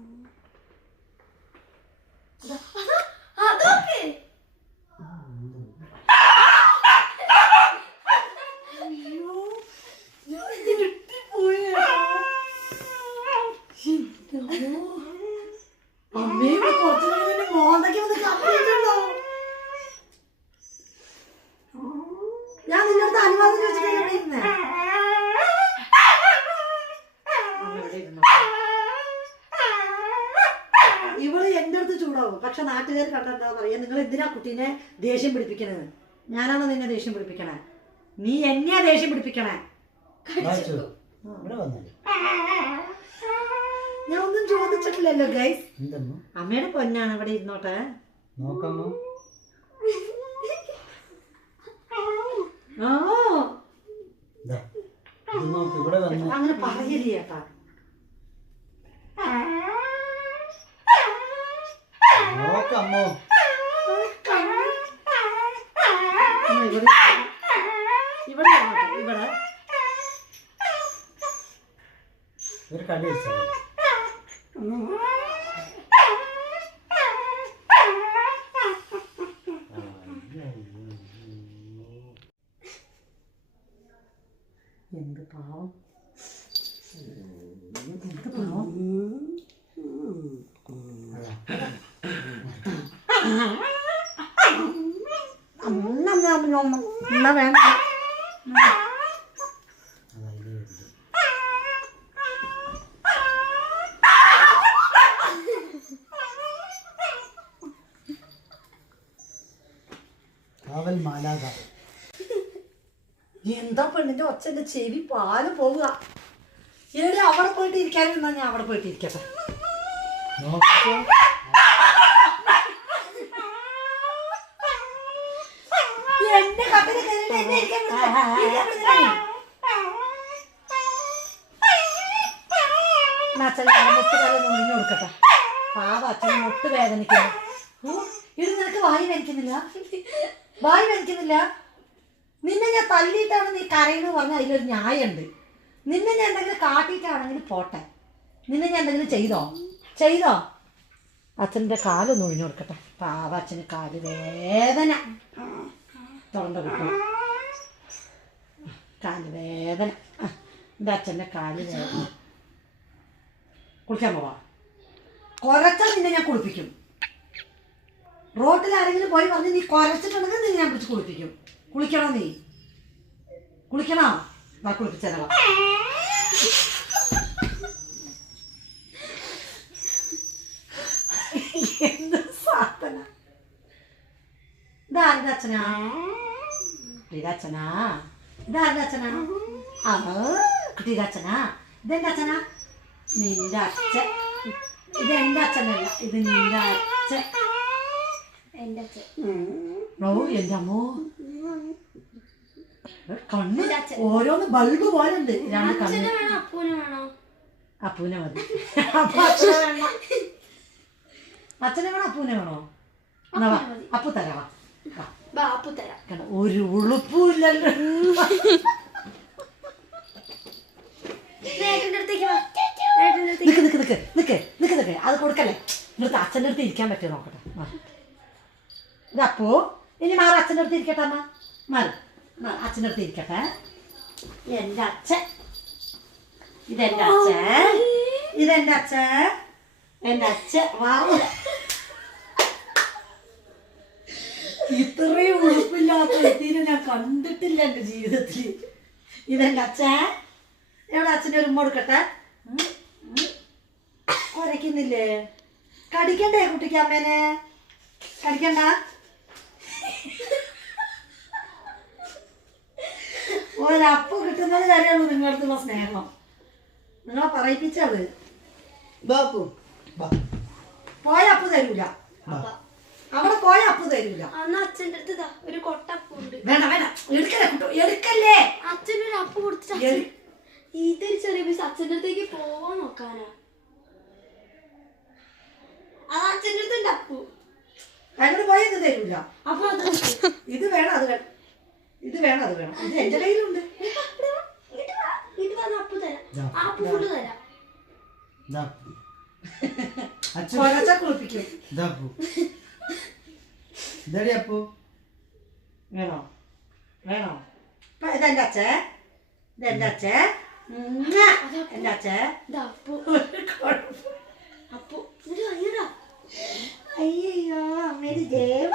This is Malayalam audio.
home. ഇവൾ എന്റെ അടുത്ത് ചൂടാവും. പക്ഷെ നാട്ടുകാർ കണ്ടെന്താ പറയാ നിങ്ങൾ എന്തിനാ കുട്ടീനെ ദേഷ്യം പിടിപ്പിക്കണത്? ഞാനാണോ നിന്നെ ദേഷ്യം പിടിപ്പിക്കണേ? നീ എന്നെയാ ദേഷ്യം പിടിപ്പിക്കണേ? വായിച്ചു? ഇവിടെ വന്നല്ലേ? ഞാൻ ഒന്നും ചോദിച്ചിട്ടില്ലല്ലോ ഗൈസ് അമ്മയുടെ പൊന്നാണ് ഇവിടെ ഇരുന്നോട്ടെ. നോക്കാമോ ആ ദാ, ഇത് നോക്ക് ഇവിടെ വന്ന് അങ്ങനെ പറയില്ല ചേട്ടാ. അമ്മ ഇവിടെ ഇവിടെ ഇവിടെ. ഒരു കടി വെച്ചാൽ എന്ത് പാവം എന്ത് പാവം അമ്മ, അമ്മ, അമ്മ, അമ്മ. എന്നാ വേണ്ട കാവൽ മാലാക എന്താ പെണ്ണിന്റെ ഒച്ചന്റെ ചെവി പാൽ പോവുക. എവിടെ അവിടെ പോയിട്ട് ഇരിക്കാനും. ഞാൻ അവിടെ പോയിട്ട് ഇരിക്കട്ടെ. എന്റെ കപ്പിൽ കയറിയിട്ട് എന്നെ ഇരിക്കാൻ വിടുന്നില്ല. ഇരിക്കാൻ വിടുന്നില്ല. എന്നാ അച്ഛനെ ഞാൻ മുട്ടുകാലം ഒന്ന് ഒഴിഞ്ഞു കൊടുക്കട്ടെ. പാവ അച്ഛൻ മുട്ട് വേദനിക്കുന്നു. ഇത് നിനക്ക് വായി വലിക്കുന്നില്ല വായി വലിക്കുന്നില്ല. നിന്നെ ഞാൻ തല്ലിയിട്ടാണ് നീ കരയെന്ന് പറഞ്ഞാൽ അതിലൊരു ന്യായമുണ്ട്. നിന്നെ ഞാൻ എന്തെങ്കിലും കാട്ടിയിട്ടാണെങ്കിൽ പോട്ടെ. നിന്നെ ഞാൻ എന്തെങ്കിലും ചെയ്തോ? ചെയ്തോ? അച്ഛന്റെ കാലൊന്ന് ഒഴിഞ്ഞു കൊടുക്കട്ടെ. പാവ അച്ഛന് കാൽ വേദന. തൊണ്ട കിട്ടും. കാൽ വേദന. എന്റെ അച്ഛന്റെ കാൽ വേദന. കുളിക്കാൻ പോവാ. കുറച്ചാൽ നിന്നെ ഞാൻ കുളിപ്പിക്കും. റോട്ടിൽ ആരെങ്കിലും പോയി പറഞ്ഞ് നീ കുരച്ചിട്ടുണ്ടെങ്കിൽ നീ ഞാൻ പിടിച്ച് കുളിപ്പിക്കും. കുളിക്കണോ നീ? കുളിക്കണോ? വാ കുളിപ്പിച്ചാ എന്ത് സാധന? ഇതാരുടെ അച്ഛനാ? കുട്ടിയുടെ അച്ഛനാ? ഇതാരുടെ അച്ഛനാ? ആ കുട്ടിയുടെ അച്ഛനാ? ഇതെന്റെ അച്ഛനാ? നിന്റെ അച്ഛൻ. ഇതെന്റെ അച്ഛനല്ല ഇത് നിന്റെ അച്ഛൻ. എന്റെ എന്റെ അമ്മോ. കണ്ണ് ഓരോന്ന് ബൾബ് പോലെ ഉണ്ട്. രണ്ട് കണ്ണ്. അച്ഛനെ വേണോ? അപ്പൂനെ വേണോ? അപ്പൂനെ മതി. അച്ഛനെ വേണോ? അപ്പൂനെ വേണോ? അപ്പൂനെ മതി. അപ്പു തരാവാ ഒരു അടുത്തേക്ക് നിക്ക് നിക്ക് നിക്ക് നിക്ക് നിക്ക് നിക്ക്. അത് കൊടുക്കല്ലേ. ഇവിടുത്തെ അച്ഛന്റെ അടുത്ത് ഇരിക്കാൻ പറ്റുമോ നോക്കട്ടെ. വാ. ഇനി മാറി അച്ഛന്റെ അടുത്ത് ഇരിക്കട്ടെ അമ്മ. മാറി. മാറി അച്ഛന്റെ അടുത്ത് ഇരിക്കട്ടെ. എന്റെ അച്ഛൻ. ഇതെന്റെ അച്ഛൻ. ഇതെന്റെ അച്ഛൻ. എന്റെ അച്ഛൻ. വാ ഇത്രയും ഉറപ്പില്ലാത്ത വ്യക്തിനെ ഞാൻ കണ്ടിട്ടില്ല എന്റെ ജീവിതത്തിൽ. ഇതെന്റെ അച്ഛൻ. എവിടെ അച്ഛന്റെ ഒരു കൊടുക്കട്ടെ. കുരയ്ക്കുന്നില്ലേ കടിക്കണ്ടേ കുട്ടിക്ക് അമ്മേനെ? കടിക്കണ്ട? ഒരപ്പ് കിട്ടുന്നത് കാര്യമാണ് നിങ്ങളുടെ അടുത്തുള്ള സ്നേഹം. നിങ്ങളെ പറയിപ്പിച്ചത്. ബാപ്പു പോയ അപ്പ് തരൂല. അവിടെ പോയ അപ്പ് തരൂല. അന്ന് അച്ഛന്റെ അടുത്ത് ഒരു കൊട്ടപ്പ് ഉണ്ട്. വേണ്ട വേണ്ട. എടുക്കല്ലേ കുട്ടോ. എടുക്കല്ലേ? അച്ഛനൊരു അപ്പ് കൊടുത്തിട്ട് ഇതൊരു ചെറിയ പൈസ അച്ഛന്റെ അടുത്തേക്ക് പോവാൻ നോക്കാനാ. അത് അച്ഛന്റെ അടുത്തുണ്ട് അപ്പു. അങ്ങോട്ട് പോയത് തരൂല. അപ്പൊ ഇത് വേണം അത് വേണം. ഇത് വേണം അത് വേണം. ഇത് എന്റെ കയ്യിലുണ്ട്. വേണോ? അയ്യോ അമ്മേര് ദേവ